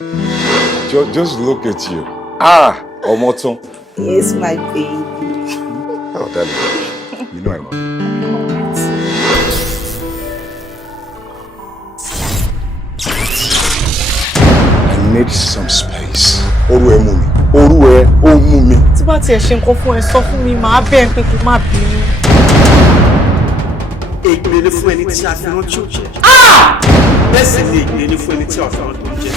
Just look at you. Ah, Omoton. Yes, my baby. Oh, darling. You know I love you. I need some space. Oru ẹ mú mi. Oru ẹ ó mú mi. Tí bá tiẹ̀ ṣe nǹkan fún ẹ sọ fún mi, màá bẹ̀ ẹ́ pé kó má bínú. Ègbè ni fún ẹni tí a fi rán tí ó jẹ. Bẹ́ẹ̀ sì ni ègbè ni fún ẹni tí a fi rán tó ń jẹ.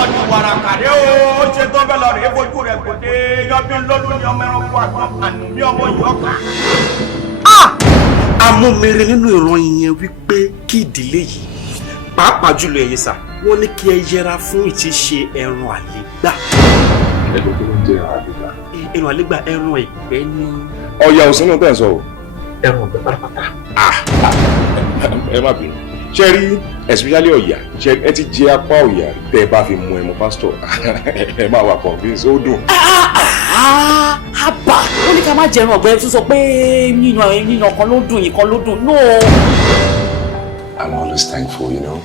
Ọdún wàràkàdé o, ó ṣe tó bẹ́ẹ̀ lọ rèé fojú rẹ̀ kò dé yọ́bí lọ́dún ní ọmọ ẹranko àgbọn àná ní ọmọ ìyọ́ká. Amúmere nínú ìran ìyẹn wípé kí ìdílé yìí pàápàá jùlọ ẹ̀yin sà wọ́n ní kí ẹ yẹra fún ìtíṣe ẹran àlégbà. Ẹ̀dùn tó ń jẹ àlégbà. Ẹran àlégbà ẹran ìgbẹ́ ní. Ọ̀yà òsínú tẹ̀ ń sọ o. Ẹran ọ̀gbẹ́ pátápátá. Ẹ má bínú. Ṣé rí especially Ọ̀yà ṣé ẹ ti jẹ apá Ọ̀yà tẹ́ ẹ bá fi mú ẹmu pásítọ̀ ẹ máa wà convince ó dùn. Àbá ó ní ká má jẹun ọ̀gbẹ́ tó sọ pé yíyan kan ló dùn yìí kan ló dùn. No. I'm always thankful, you know.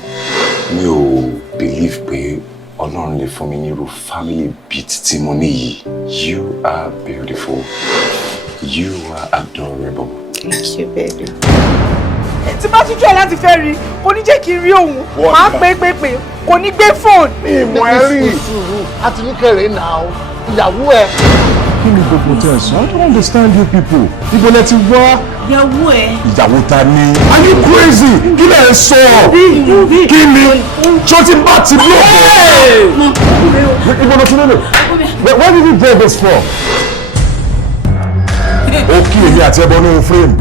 Mi ò believe pé Ọlọ́run lè fún mi ní irú family beat tí mo ní yìí. You are beautiful. You are adorable. Thank you, baby. Tí bá tún jẹ́ láti fẹ́ rí, kò ní jẹ́ kí n rí òun. Màá pé kò ní gbé fóònù. Ìmọ̀ ẹ rí. Àti ní kẹrẹ náà, ìyàwó ẹ. Kí ni gbogbo tẹ̀ sọ? I don't understand you people. Ibo lẹ ti wá. Ìyàwó ẹ. Ìyàwó ta ni? Are you crazy? Kí lẹ ń sọ? Kí ni? Ṣé ti bá ti bí ọ̀pọ̀? Ibo lọ sí lónìí? What did you do this for? Ó kí èmi àti ẹbọ nínú frame.